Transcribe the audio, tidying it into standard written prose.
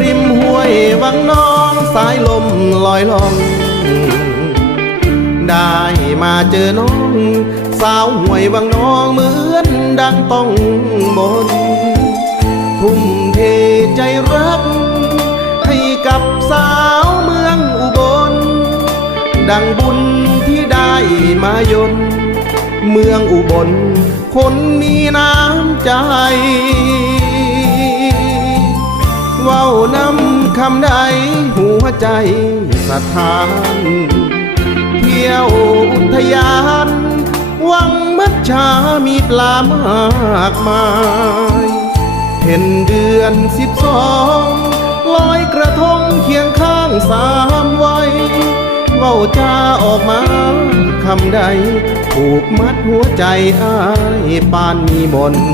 ริมห้วยวังน้องสายลมลอยล่องได้มาเจอน้องสาวห้วยวังน้องเหมือนดังต้องบนทุ่มเทใจรักให้กับสาวเมืองอุบลดังบุญที่ได้มายนเมืองอุบลคนมีน้ำใจเว้านำคำใดหัวใจสะท้านเที่ยวอุทยานวังมัจฉามีปลามากมายเห็นเดือน12ลอยกระทงเคียงข้าง3วัยเว้าจาออกมาคำใดผูกมัดหัวใจอ้ายปานมีมนต์